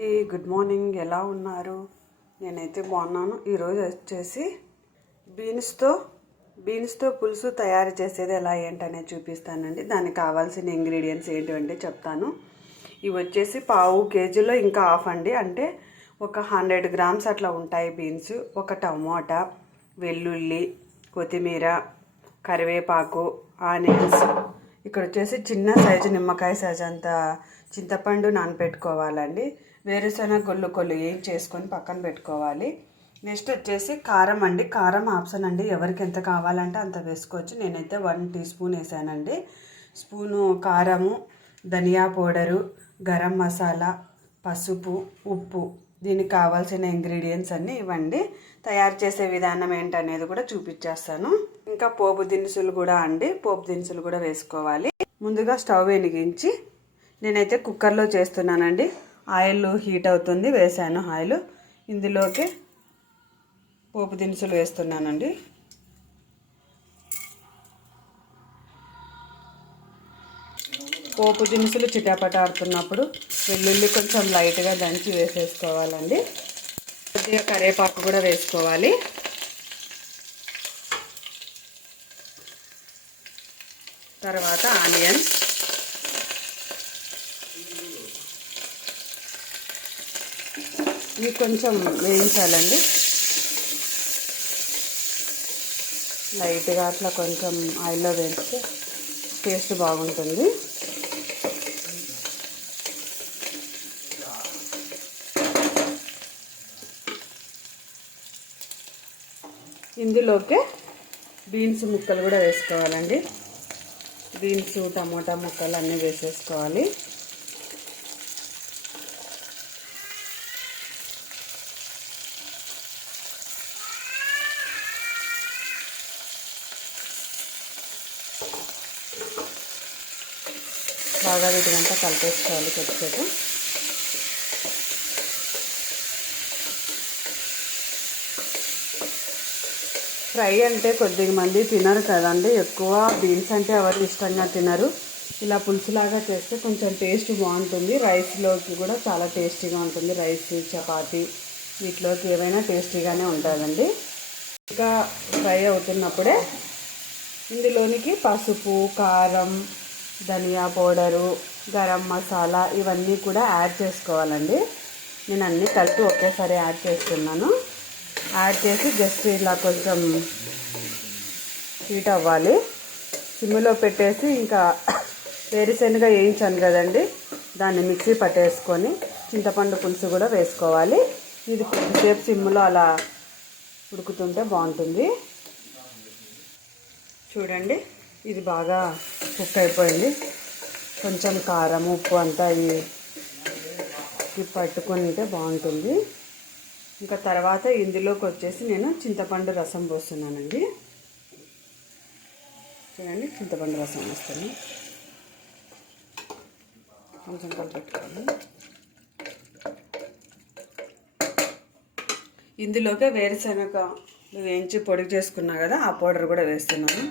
Good morning, ఎలా ఉన్నారు? నేనైతే బాగున్నాను. ఈరోజు వచ్చేసి బీన్స్తో పులుసు తయారు చేసేది ఎలా ఏంటనేది చూపిస్తానండి. దానికి కావాల్సిన ఇంగ్రీడియంట్స్ ఏంటంటే చెప్తాను. ఇవి వచ్చేసి పావు కేజీలో ఇంకా హాఫ్ అండి, అంటే ఒక 100 గ్రామ్స్ అట్లా ఉంటాయి బీన్స్. ఒక టమోటా, వెల్లుల్లి, కొత్తిమీర, కరివేపాకు, ఆనియన్స్. ఇక్కడ వచ్చేసి చిన్న సైజు నిమ్మకాయ సైజు అంత చింతపండు నానబెట్టుకోవాలండి. వేరుశనగ గుళ్ళు ఏం చేసుకొని పక్కన పెట్టుకోవాలి. నెక్స్ట్ వచ్చేసి కారం అండి. కారం ఆప్షన్ అండి, ఎవరికి ఎంత కావాలంటే అంత వేసుకోవచ్చు. నేనైతే 1 టీ స్పూన్ వేసానండి. స్పూను కారము, ధనియా పౌడరు, గరం మసాలా, పసుపు, ఉప్పు. దీనికి కావాల్సిన ఇంగ్రీడియంట్స్ అన్నీ ఇవ్వండి. తయారు చేసే విధానం ఏంటనేది కూడా చూపించేస్తాను. ఇంకా పోపు దినుసులు కూడా అండి, పోపు దినుసులు కూడా వేసుకోవాలి. ముందుగా స్టవ్ వెలిగించి నేనైతే కుక్కర్లో చేస్తున్నానండి. ఆయిల్ హీట్ అవుతుంది, వేసాను ఆయిల్. ఇందులోకి పోపు దినుసులు వేస్తున్నానండి. పోపు దినుసులు చిటాపటాడుతున్నప్పుడు వెల్లుల్లి కొంచెం లైట్గా దంచి వేసేసుకోవాలండి. కొద్దిగా కరివేపాకు కూడా వేసుకోవాలి. తర్వాత ఆనియన్స్, ఇవి కొంచెం వేయించాలండి. లైట్గా అట్లా కొంచెం ఆయిల్లో వేస్తే టేస్ట్ బాగుంటుంది. ఇందులోకి బీన్స్ ముక్కలు కూడా వేసుకోవాలండి. బీన్స్, టమోటా ముక్కలు అన్నీ వేసేసుకోవాలి. బాగా వీటినంతా కలిపేసుకోవాలి కొద్దిసేపు. ఫ్రై అంటే కొద్దిగా మంది తినరు కదండి, ఎక్కువ బీన్స్ అంటే ఎవరు ఇష్టంగా తినరు. ఇలా పులుసులాగా చేస్తే కొంచెం టేస్ట్ బాగుంటుంది. రైస్లోకి కూడా చాలా టేస్టీగా ఉంటుంది. రైస్, చపాతీ వీటిలోకి ఏవైనా టేస్టీగానే ఉంటుందండి. ఇంకా ఫ్రై అవుతున్నప్పుడే ఇందులోనికి పసుపు, కారం, ధనియా పౌడరు, గరం మసాలా ఇవన్నీ కూడా యాడ్ చేసుకోవాలండి. నేను అన్నీ కలిపి ఒకేసారి యాడ్ చేస్తున్నాను. యాడ్ చేసి జస్ట్ ఇలా కొంచెం హీట్ అవ్వాలి. సిమ్లో పెట్టేసి ఇంకా వేరుశనగ వేయించాను కదండి, దాన్ని మిక్సీ పట్టేసుకొని చింతపండు పులుసు కూడా వేసుకోవాలి. ఇది కొద్దిసేపు సిమ్లో అలా ఉడుకుతుంటే బాగుంటుంది. చూడండి, ఇది బాగా కుక్ అయిపోయింది. కొంచెం కారం, ఉప్పు అంతా ఇది పట్టుకొని ఉంటే బాగుంటుంది. ఇంకా తర్వాత ఇందులోకి వచ్చేసి నేను చింతపండు రసం పోస్తున్నానండి. చూడండి, చింతపండు రసం వేస్తాను. కొంచెం కలిపెట్టుకోవాలి. ఇందులోకి వేరుశనగ వేయించి పొడి చేసుకున్నా కదా, ఆ పౌడర్ కూడా వేస్తున్నాను.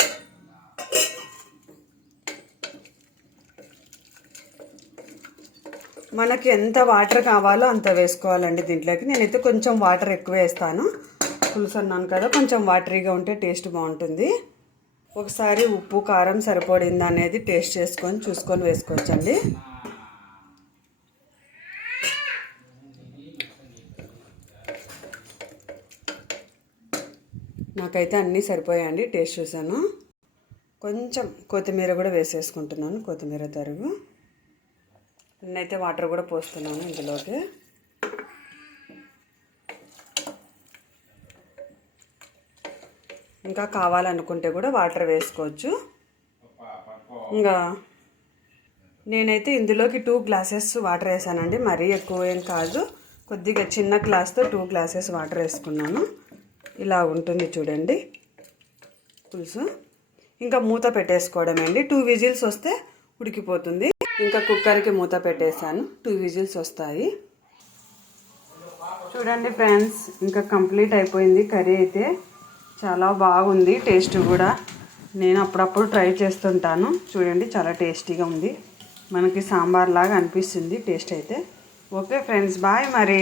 మనకి ఎంత వాటర్ కావాలో అంత వేసుకోవాలండి దీంట్లోకి. నేనైతే కొంచెం వాటర్ ఎక్కువ వేస్తాను. పులుసు అన్నాను కదా, కొంచెం వాటరీగా ఉంటే టేస్ట్ బాగుంటుంది. ఒకసారి ఉప్పు, కారం సరిపడింది అనేది టేస్ట్ చేసుకొని చూసుకొని వేసుకోవచ్చండి. నాకైతే అన్నీ సరిపోయాయండి, టేస్ట్ చూసాను. కొంచెం కొత్తిమీర కూడా వేసేసుకుంటున్నాను, కొత్తిమీర తరుగు. నేనైతే వాటర్ కూడా పోస్తున్నాను ఇందులోకి. ఇంకా కావాలనుకుంటే కూడా వాటర్ వేసుకోవచ్చు. ఇంకా నేనైతే ఇందులోకి 2 గ్లాసెస్ వాటర్ వేసానండి, మరీ ఎక్కువ ఏం కాదు. కొద్దిగా చిన్న గ్లాస్తో 2 గ్లాసెస్ వాటర్ వేసుకున్నాను. ఇలా ఉంటుంది చూడండి పులుసు. ఇంకా మూత పెట్టేసుకోవడమే అండి. 2 విజిల్స్ వస్తే ఉడికిపోతుంది. ఇంకా కుక్కర్కి మూత పెట్టేశాను, 2 విజిల్స్ వస్తాయి. చూడండి ఫ్రెండ్స్, ఇంకా కంప్లీట్ అయిపోయింది. కర్రీ అయితే చాలా బాగుంది, టేస్ట్ కూడా. నేను అప్పుడప్పుడు ట్రై చేస్తుంటాను. చూడండి, చాలా టేస్టీగా ఉంది. మనకి సాంబార్ లాగా అనిపిస్తుంది టేస్ట్ అయితే. ఓకే ఫ్రెండ్స్, బాయ్ మరి.